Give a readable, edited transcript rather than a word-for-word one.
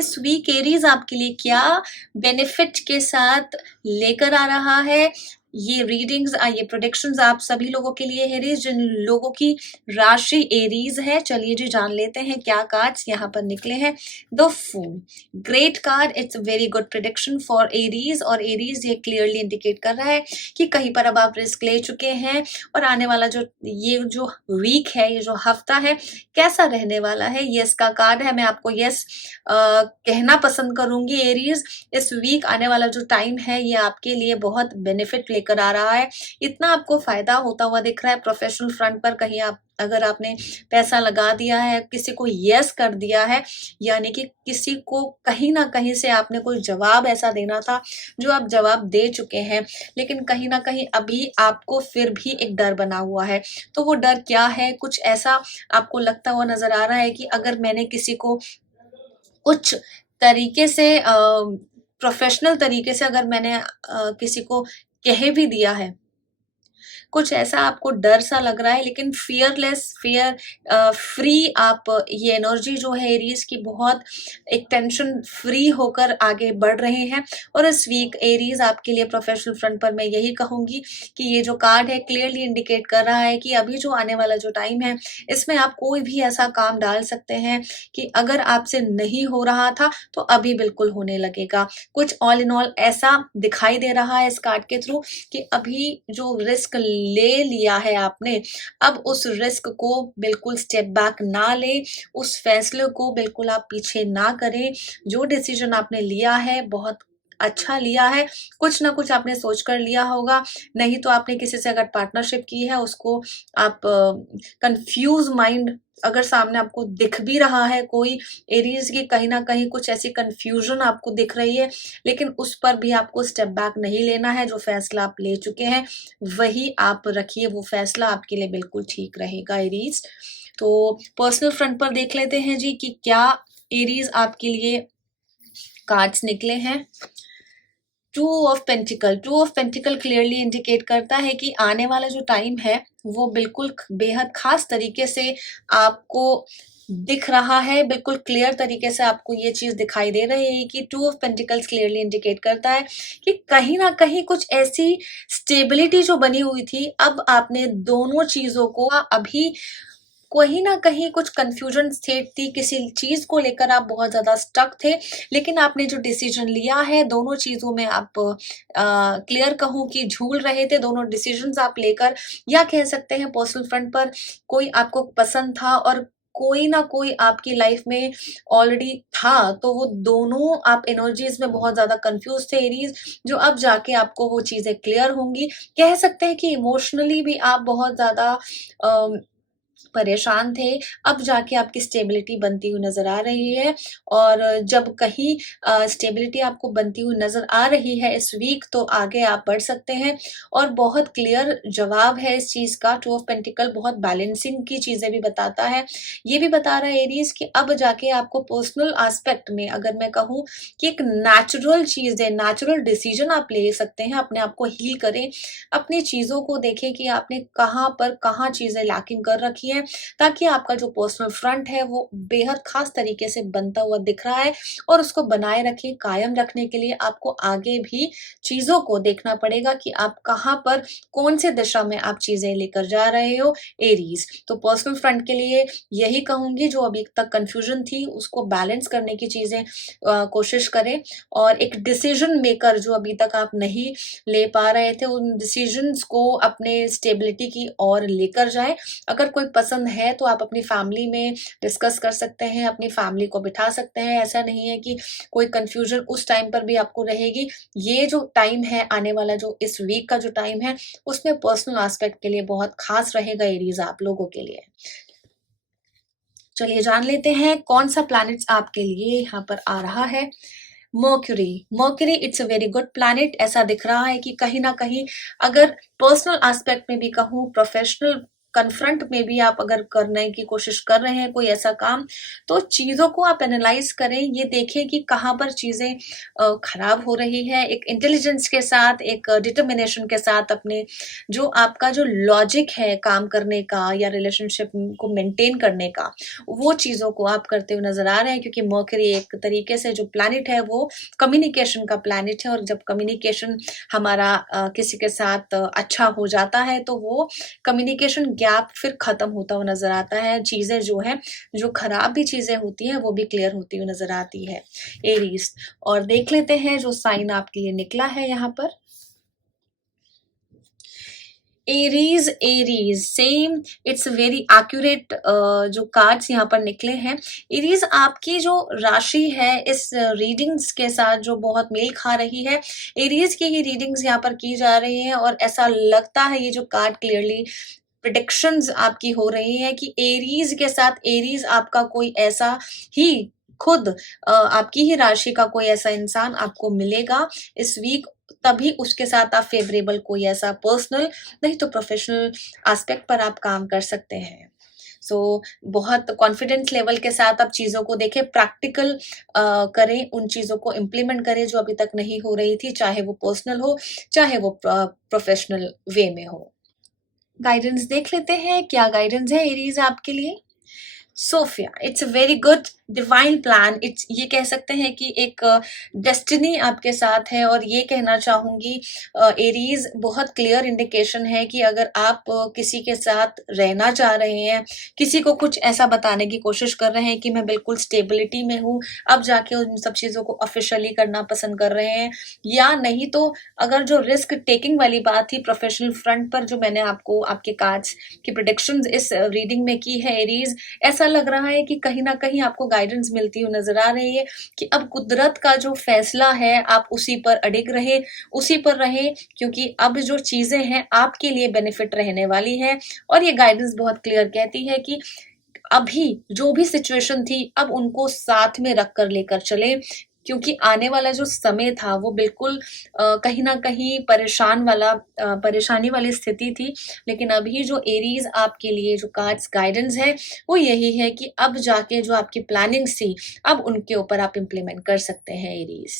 इस week Aries आपके लिए क्या बेनिफिट के साथ लेकर आ रहा है। ये रीडिंग्स ये प्रोडिक्शंस आप सभी लोगों के लिए है जिन लोगों की राशि एरीज है। चलिए जी जान लेते हैं क्या कार्ड्स यहाँ पर निकले हैं। The fool, great card, it's very good prediction for Aries. और एरीज ये क्लियरली इंडिकेट कर रहा है कि कहीं पर अब आप रिस्क ले चुके हैं और आने वाला ये जो वीक है, ये जो हफ्ता है कैसा रहने वाला है। यस का कार्ड है, मैं आपको यस कहना पसंद करूंगी। एरीज, इस वीक आने वाला जो टाइम है ये आपके लिए बहुत बेनिफिट लेकर आ रहा है। इतना आपको फायदा होता हुआ दिख रहा है प्रोफेशनल फ्रंट पर। कहीं आप अगर आपने पैसा लगा दिया है, किसी को यस कर दिया है, यानी कि किसी को कहीं ना कहीं से आपने कोई जवाब ऐसा देना था जो आप जवाब दे चुके हैं, लेकिन कहीं ना कहीं अभी आपको फिर भी एक डर बना हुआ है। तो वो डर क्या है? कुछ ऐसा आपको लगता हुआ नजर आ रहा है कि अगर मैंने किसी को कुछ तरीके से प्रोफेशनल तरीके से अगर मैंने किसी को कह भी दिया है, कुछ ऐसा आपको डर सा लग रहा है, लेकिन फियर फ्री आप ये एनर्जी जो है एरीज की बहुत एक टेंशन फ्री होकर आगे बढ़ रहे हैं। और इस वीक एरीज आपके लिए प्रोफेशनल फ्रंट पर मैं यही कहूंगी कि ये जो कार्ड है क्लियरली इंडिकेट कर रहा है कि अभी जो आने वाला जो टाइम है इसमें आप कोई भी ऐसा काम डाल सकते हैं कि अगर आपसे नहीं हो रहा था तो अभी बिल्कुल होने लगेगा। कुछ ऑल इन ऑल ऐसा दिखाई दे रहा है इस कार्ड के थ्रू कि अभी जो रिस्क ले लिया है आपने, अब उस रिस्क को बिल्कुल स्टेप बैक ना ले, उस फैसले को बिल्कुल आप पीछे ना करें। जो डिसीजन आपने लिया है बहुत अच्छा लिया है, कुछ ना कुछ आपने सोच कर लिया होगा। नहीं तो आपने किसी से अगर पार्टनरशिप की है उसको आप कंफ्यूज माइंड अगर सामने आपको दिख भी रहा है कोई एरीज की कहीं ना कहीं कुछ ऐसी कंफ्यूजन आपको दिख रही है, लेकिन उस पर भी आपको स्टेप बैक नहीं लेना है। जो फैसला आप ले चुके हैं वही आप रखिए, वो फैसला आपके लिए बिल्कुल ठीक रहेगा एरीज। तो पर्सनल फ्रंट पर देख लेते हैं जी कि क्या एरीज आपके लिए कार्ड्स निकले हैं। Two of pentacle clearly indicate करता है कि आने वाला जो टाइम है वो बिल्कुल बेहद खास तरीके से आपको दिख रहा है। बिल्कुल क्लियर तरीके से आपको ये चीज दिखाई दे रही है कि two of pentacles clearly indicate करता है कि कहीं ना कहीं कुछ ऐसी स्टेबिलिटी जो बनी हुई थी, अब आपने दोनों चीजों को अभी कहीं ना कहीं कुछ कंफ्यूजन स्टेट थी, किसी चीज को लेकर आप बहुत ज्यादा स्टक थे, लेकिन आपने जो डिसीजन लिया है दोनों चीजों में आप क्लियर कहूं कि झूल रहे थे दोनों डिसीजंस आप लेकर। या कह सकते हैं पर्सनल फ्रंट पर कोई आपको पसंद था और कोई ना कोई आपकी लाइफ में ऑलरेडी था, तो वो दोनों आप एनर्जीज में बहुत ज्यादा कंफ्यूज थे एरीज, जो अब जाके आपको वो चीजें क्लियर होंगी। कह सकते हैं कि इमोशनली भी आप बहुत ज्यादा परेशान थे, अब जाके आपकी स्टेबिलिटी बनती हुई नजर आ रही है। और जब कहीं स्टेबिलिटी आपको बनती हुई नजर आ रही है इस वीक, तो आगे आप बढ़ सकते हैं। और बहुत क्लियर जवाब है इस चीज का। टू ऑफ पेंटिकल बहुत बैलेंसिंग की चीजें भी बताता है। ये भी बता रहा है एरीज कि अब जाके आपको पर्सनल एस्पेक्ट में अगर मैं कहूँ कि एक नेचुरल चीज है, नेचुरल डिसीजन आप ले सकते हैं। अपने आप को हील करें, अपनी चीजों को देखें कि आपने कहाँ पर कहाँ चीजें लैकिंग कर रखी है, ताकि आपका जो पर्सनल फ्रंट है वो बेहद खास तरीके से बनता हुआ दिख रहा है। और उसको बनाए रखिए, कायम रखने के लिए आपको आगे भी चीजों को देखना पड़ेगा कि आप कहाँ पर कौन से दिशा में आप चीजें लेकर जा रहे हो एरीज। तो पर्सनल फ्रंट के लिए यही कहूंगी, जो अभी तक कंफ्यूजन थी उसको बैलेंस करने की चीजें कोशिश करें। और एक डिसीजन मेकर जो अभी तक आप नहीं ले पा रहे थे, उन डिसीजंस को अपने स्टेबिलिटी की ओर लेकर जाएं। अगर कोई पसंद है तो आप अपनी फैमिली में डिस्कस कर सकते हैं, अपनी फैमिली को बिठा सकते हैं। ऐसा नहीं है कि कोई कंफ्यूजन उस टाइम पर भी आपको रहेगी। ये जो टाइम है आने वाला, जो इस वीक का जो टाइम है, उसमें पर्सनल एस्पेक्ट के लिए बहुत खास रहेगा एरीज आप लोगों के लिए। चलिए जान लेते हैं कौन सा प्लैनेट्स आपके लिए यहाँ पर आ रहा है। Mercury it's a very good planet. ऐसा दिख रहा है कि कहीं ना कहीं अगर पर्सनल एस्पेक्ट में भी कहूँ, प्रोफेशनल कन्फ्रंट में भी आप अगर करने की कोशिश कर रहे हैं कोई ऐसा काम, तो चीज़ों को आप एनालाइज़ करें, ये देखें कि कहाँ पर चीज़ें खराब हो रही है। एक इंटेलिजेंस के साथ, एक डिटर्मिनेशन के साथ अपने जो आपका जो लॉजिक है काम करने का या रिलेशनशिप को मेंटेन करने का, वो चीज़ों को आप करते हुए नज़र आ रहे हैं, क्योंकि मर्करी एक तरीके से जो प्लैनेट है वो कम्युनिकेशन का प्लैनेट है, और जब कम्युनिकेशन हमारा किसी के साथ अच्छा हो जाता है, तो वो कम्युनिकेशन गैप फिर खत्म होता हुआ नज़र आता है। चीज़ें जो हैं, जो खराब भी चीज़ें होती हैं, वो भी क्लियर होती हुई नज़र आती है, एरीज़। और देख लेते हैं जो साइन आपके लिए निकला है यहाँ पर। Aries, Aries same, it's very accurate जो कार्ड्स यहाँ पर निकले हैं। एरीज आपकी जो राशि है इस रीडिंग्स के साथ जो बहुत मेल खा रही है, एरीज की ही रीडिंग्स यहाँ पर की जा रही हैं, और ऐसा लगता है ये जो कार्ड क्लियरली प्रिडिक्शंस आपकी हो रही है कि एरीज के साथ, एरीज आपका कोई ऐसा ही खुद आपकी ही राशि का कोई ऐसा इंसान आपको मिलेगा इस वीक, तभी उसके साथ आप फेवरेबल कोई ऐसा पर्सनल नहीं तो प्रोफेशनल एस्पेक्ट पर आप काम कर सकते हैं। सो बहुत कॉन्फिडेंस लेवल के साथ आप चीज़ों को देखें, प्रैक्टिकल करें, उन चीज़ों को इम्प्लीमेंट करें जो अभी तक नहीं हो रही थी, चाहे वो पर्सनल हो, चाहे वो प्रोफेशनल वे में हो। गाइडेंस देख लेते हैं, क्या गाइडेंस है एरीज आपके लिए। Sophia, it's a very good divine plan. It's, ये कह सकते हैं कि एक डेस्टिनी आपके साथ है, और ये कहना चाहूंगी एरीज बहुत क्लियर इंडिकेशन है कि अगर आप किसी के साथ रहना चाह रहे हैं, किसी को कुछ ऐसा बताने की कोशिश कर रहे हैं कि मैं बिल्कुल स्टेबिलिटी में हूँ, अब जाके उन सब चीज़ों को ऑफिशियली करना पसंद कर रहे हैं, या नहीं तो अगर जो रिस्क टेकिंग वाली बात थी प्रोफेशनल फ्रंट पर, जो मैंने आपको आपके कार्ड्स की प्रिडिक्शंस इस रीडिंग में की है एरीज, ऐसा लग रहा है कि कहीं ना कहीं आपको गाइडेंस मिलती हुई नजर आ रही है कि अब कुदरत का जो फैसला है आप उसी पर अडिग रहे, उसी पर रहे, क्योंकि अब जो चीजें हैं आपके लिए बेनिफिट रहने वाली है। और ये गाइडेंस बहुत क्लियर कहती है कि अभी जो भी सिचुएशन थी अब उनको साथ में रख कर लेकर चले, क्योंकि आने वाला जो समय था वो बिल्कुल कहीं ना कहीं परेशानी वाली स्थिति थी। लेकिन अभी जो एरीज आपके लिए जो कार्ड्स गाइडेंस है वो यही है कि अब जाके जो आपकी प्लानिंग्स थी अब उनके ऊपर आप इम्प्लीमेंट कर सकते हैं एरीज।